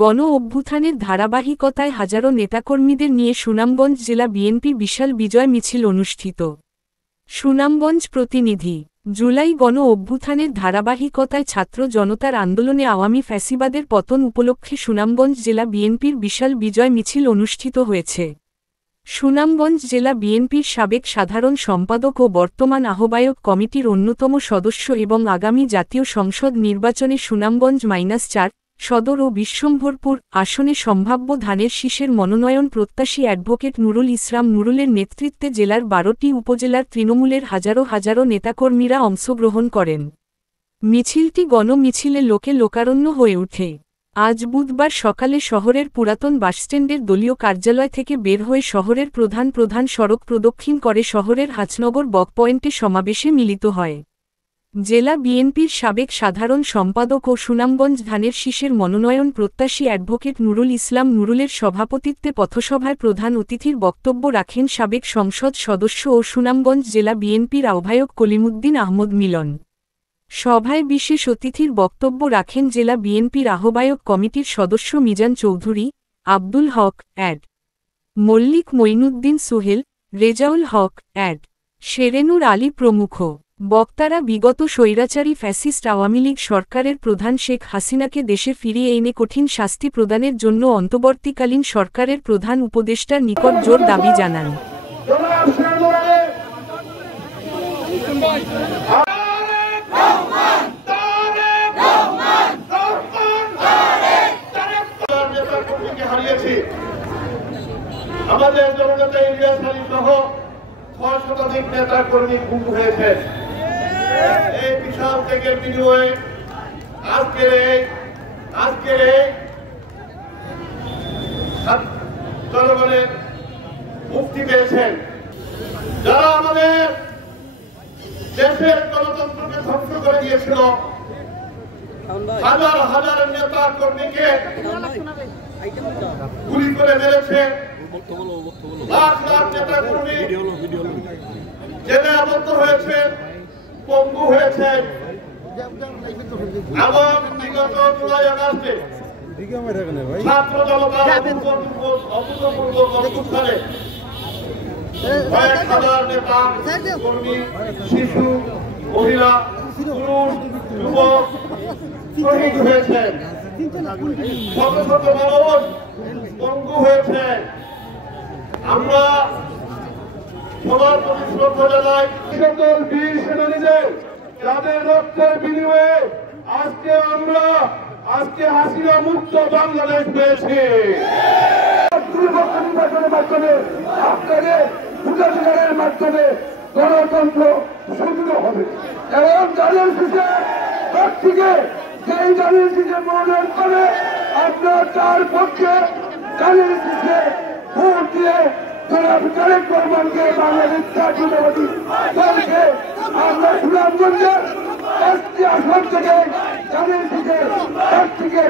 গণ অভ্যুত্থানের ধারাবাহিকতায় হাজারো নেতাকর্মীদের নিয়ে সুনামগঞ্জ জেলা বিএনপির বিশাল বিজয় মিছিল অনুষ্ঠিত। সুনামগঞ্জ প্রতিনিধি। জুলাই গণ অভ্যুত্থানের ধারাবাহিকতায় ছাত্র জনতার আন্দোলনে আওয়ামী ফ্যাসিবাদের পতন উপলক্ষে সুনামগঞ্জ জেলা বিএনপির বিশাল বিজয় মিছিল অনুষ্ঠিত হয়েছে। সুনামগঞ্জ জেলা বিএনপির সাবেক সাধারণ সম্পাদক ও বর্তমান আহ্বায়ক কমিটির অন্যতম সদস্য এবং আগামী জাতীয় সংসদ নির্বাচনে সুনামগঞ্জ -4 সদর ও বিশ্বম্ভরপুর আসনে সম্ভাব্য ধানের শীষের মনোনয়ন প্রত্যাশী অ্যাডভোকেট নুরুল ইসলাম নুরুলের নেতৃত্বে জেলার 12টি উপজেলার তৃণমূলের হাজারো হাজারো নেতাকর্মীরা অংশগ্রহণ করেন। মিছিলটি গণমিছিলে লোকে লোকারণ্য হয়ে ওঠে। আজ বুধবার সকালে শহরের পুরাতন বাসস্ট্যান্ডের দলীয় কার্যালয় থেকে বের হয়ে শহরের প্রধান প্রধান সড়ক প্রদক্ষিণ করে শহরের হাজনগর বক পয়েন্টে সমাবেশে মিলিত হয়। জেলা বিএনপির সাবেক সাধারণ সম্পাদক ও সুনামগঞ্জ ধানের শীষের মনোনয়ন প্রত্যাশী অ্যাডভোকেট নুরুল ইসলাম নুরুলের সভাপতিত্বে পথসভায় প্রধান অতিথির বক্তব্য রাখেন সাবেক সংসদ সদস্য ও সুনামগঞ্জ জেলা বিএনপির আহ্বায়ক কলিমুদ্দিন আহমদ মিলন। সভায় বিশেষ অতিথির বক্তব্য রাখেন জেলা বিএনপির আহ্বায়ক কমিটির সদস্য মিজান চৌধুরী, আব্দুল হক, অ্যাড. মল্লিক, মঈনুদ্দিন সোহেল, রেজাউল হক, অ্যাড. শেরেনুর আলী প্রমুখ। বক্তারা বিগত স্বৈরাচারী ফ্যাসিস্ট আওয়ামী লীগ সরকারের প্রধান শেখ হাসিনাকে দেশে ফিরিয়ে এনে কঠিন শাস্তি প্রদানের জন্য অন্তর্বর্তীকালীন সরকারের প্রধান উপদেষ্টার নিকট জোর দাবি জানান। আমাদের জননেতা ইলিয়াস আলী সহ 6 শতাধিক নেতা কর্মী খুন হয়েছে। এই বিশাল ত্যাগের বিনিময়ে আজকের এই জনগণের মুক্তি পেয়েছেন। যারা আমাদের দেশের গণতন্ত্রকে ধ্বংস করে দিয়েছিল, হাজার হাজার নেতা কর্মীকে গুলি করে মেরেছে, লাখ লাখ নেতা কর্মী জেলে আবদ্ধ হয়েছে, পঙ্গু হয়েছে এবং বিগত জুলাই আগস্টে ছাত্র জনতার অভূতপূর্ব অভ্যুত্থানে কয়েক হাজার নেতা কর্মী, শিশু, মহিলা, পুরুষ, যুবক শহীদ হয়েছেন, শত শত মানুষ পঙ্গু হয়েছে। আমরা সবার প্রতি শ্রদ্ধা জানাই সকল বীর সেনানীদের যাদের রক্তের বিনিময়ে আজকে হাসিনা মুক্ত বাংলাদেশ পেয়েছি। নির্বাচনের মাধ্যমে আপনাদের ভোটাধিকারের মাধ্যমে গণতন্ত্র সুদৃঢ় হবে এবং ধানের শীষের প্রার্থীকে যেই ধানের শীষে মনোনয়ন করে আপনার তার পক্ষে ধানের শীষে ভোট দিয়ে বাংলাদেশ জাতীয়তাবাদী দলকে আমরা সুনামগঞ্জের 5টি আসন থেকে ধানের শীষে প্রার্থীকে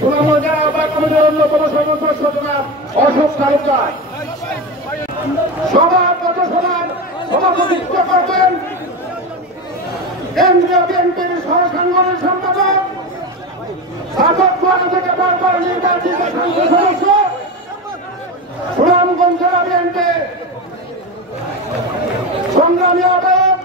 সুনামগঞ্জের আহ্বায়ক কমিটির অন্যতম সদস্য অশোক তালুকদার সভাপতিত্ব করবেন কেন্দ্রীয় বিএনপির সহসাংগঠনিক সম্পাদক থেকে বারবার নির্বাচিত সদস্য সুনামগঞ্জ জেলা বিএনপি সংগ্রামী আহ্বায়ক